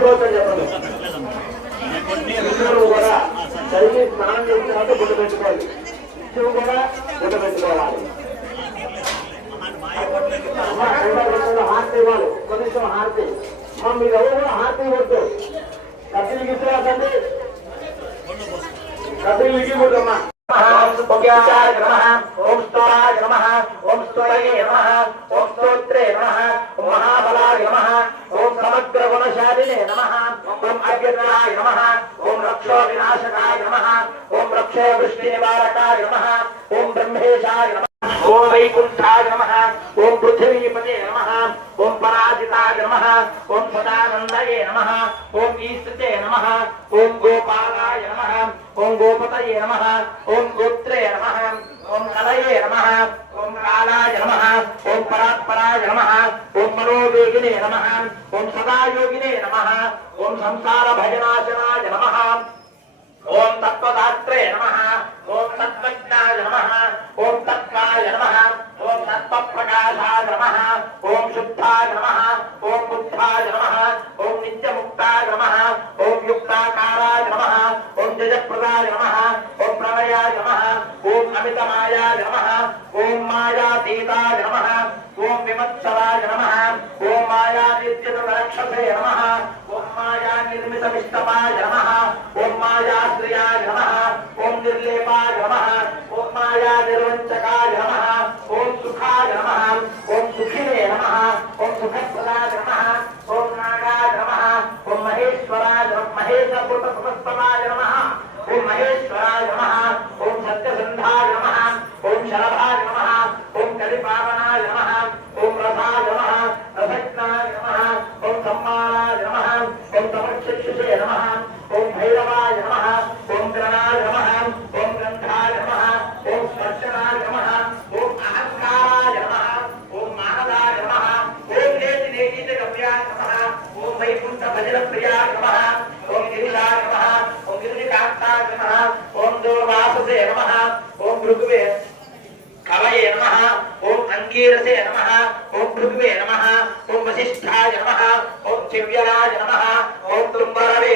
పెట్టుకోవచ్చని చెప్పండి. ఇద్దరు కూడా చదివి స్నానం చేసిన తర్వాత గుడ్డ పెట్టుకోవాలి. ఇద్దరు కూడా గుడ్డ పెట్టుకోవాలి. అమ్మ, హారతి ఇవ్వాలి కొంచెం హారతి అమ్మ, మీరు ఎవరు కూడా హారతి ఇవ్వద్దు కత్తిని ఇస్తున్నారండి కత్తిని ఇవ్వద్దమ్మా ఓంకాయ నమః ఓం స్తోరాయ నమః ఓం స్తోరగే నమః ఓం స్తోత్రే నమః ఓం మహాబలాయ నమః ఓం సమగ్ర గుణశాలినే నమః ఓం అగ్రజాయ నమః ఓం రక్షో వినాశకాయ నమః ఓం రక్షో వృష్టి నివారకాయ నమః ఓం బ్రహ్మేశాయ నమః ఓం వైకుంఠాయ నమః ఓం పృథివీపతే నమః ఓం పరాజితాయ నమః ఓం సదానందయే నమః ఓం ఈశ్వతే నమః ఓం గోపాలాయ నమః ఓం గోపతయే నమః ఓం గోత్రే నమః ఓం కలయే నమః ఓం కాలాయ నమః ఓం పరాత్పరాయ నమః ఓం మనోవేగినే నమ ఓం సదాయోగినే నమ ఓం సంసార భజనాశనాయ నమ ఓం తత్వదాత్రే నమ ఓం తత్వజ్ఞాయ నమ ఓం తత్వాయ నమ ఓం తత్వప్రకాశాయ నమ ఓం శుద్ధాయ నమ ఓం బుద్ధాయ నమ ఓం నిత్యముక్తాయ నమ ఓం యుక్తాకారాయ నమ ఓం జయప్రదాయ నమ ఓం ప్రళయాయ నమ ఓం అమితమాయాయ నమ ఓం మాయాతీతాయ నమ ఓం విమత్సరాయ నమ ఓం మాయా నిత్యరక్షసే నమ ఓం మాయా నిర్మిత విష్టపాయ నమ ఓం మాయాశ్రయాయ నమ ఓం నిర్లేపాయ నమ ఓం మాయా నిర్వంచకాయ నమ ఓం సుఖాయ నమ ఓం సుఖినే నమ ఓం సుఖప్రదాయ నమ ఓం నాగాయ నమ ఓం మహేశ్వరాయ నమ మహేశభూత సమస్తమాయ నమ ఓం మహేశ్వరాయ నమ ఓం సత్యసంధాయ నమ ఓం శరభాయ నమ ఓం కలిపావనాయ నమ ఓం రథాయ నమ రథజ్ఞాయ నమ ఓం సమ్మానాయ నమ ఓం సమక్షిషే నమ ఓం భైరవాయ నమ ఓం గ్రణాయ నమ ఓం గ్రంథాయ నమ ఓం స్పర్శనాయ నమ ఓం అహంకారాయ నమ ఓం మానదాయ నమ ఓం నేతి నేతి గమ్యాయ నమ ఓం వైకుంఠ భజన ప్రియాయ నమ ఓం గిరిజాయ నమ ఓం గిరిజకాంతాయ నమ ఓం దూర్వాససే నమ ఓం భృగువే కవయే నమ ఓం నమ ఓం భృగువే నమ ఓం వశిష్ఠాయ నమ ఓం చివ్యరాయ నమ ఓం తుంబరవే